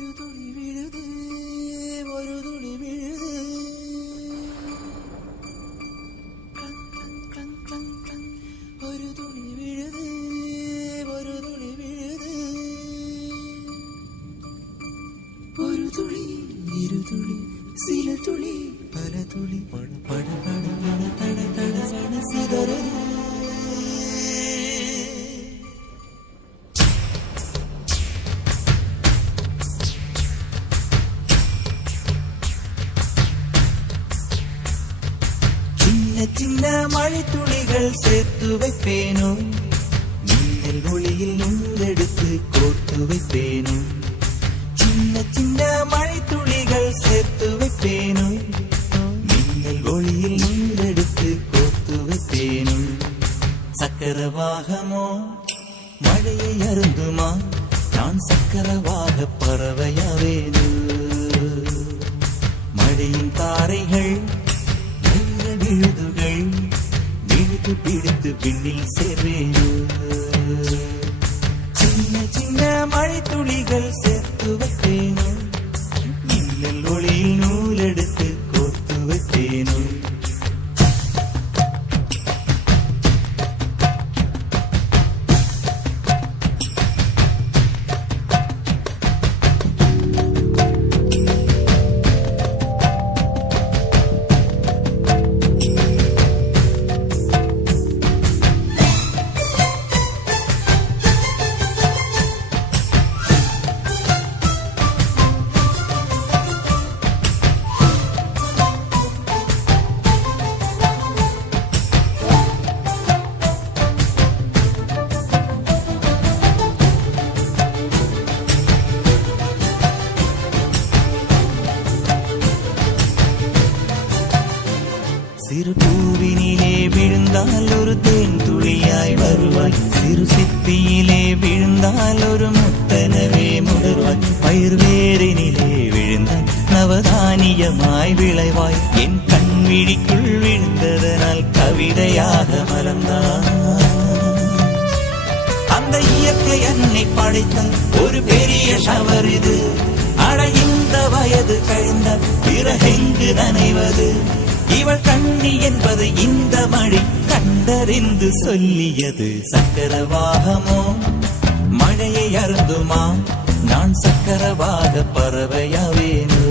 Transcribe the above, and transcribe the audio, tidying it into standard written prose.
ஒரு துளி விழுது ஒரு துளி விழுது ஒரு துளி விழுது ஒரு துளி விழுது ஒரு துளி இரு துளி சில துளி பல துளி பட பட பட பட தட தட சட சிதறது சின்ன மழை துளிகள் சேர்த்து வைப்பேனோ மின்னல் ஒளியில் நூலெடுத்து கோர்த்து வைப்பேனோ சின்ன சின்ன மழை துளிகள் சேர்த்து வைப்பேனோ மின்னல் ஒளியில் நூலெடுத்து கோர்த்து வைப்பேனோ சக்கரவாகமோ மழையை அருந்துமா நான் சக்கரவாக பறவையாவேனோ மழையின் தாரைகள் விழுதுகள் விழுது பிடித்து விண்ணில் சேர்வேனோ சின்ன சின்ன மழை துளிகள் சேர்த்து வைப்பேனோ மின்னல் ஒளியில் நூலெடுத்து கோர்த்து வைப்பேனோ சிறு பூவினிலே விழுந்தால் ஒரு தேன் துளியாய் வருவாய் சிறு சிப்பியிலே விழுந்தால் ஒரு முத்தனவே முடர்வாய் பயிர் வேரினிலே விழுந்தால் நவதானியமாய் விளைவாய் என் கண்விழிக்குள் விழுந்ததனால் கவிதையாக மலர்ந்தாய் அந்த இயற்கை என்னை படைத்தால் ஒரு பெரிய ஷவர் இது அட இந்த வயது கழிந்த பிறகெங்கு நனைவது இவள் கண்ணி என்பது இந்த மழை கண்டறிந்து சொல்லியது சக்கரவாகமோ மழையை அருந்துமா நான் சக்கரவாக பறவையாவேனோ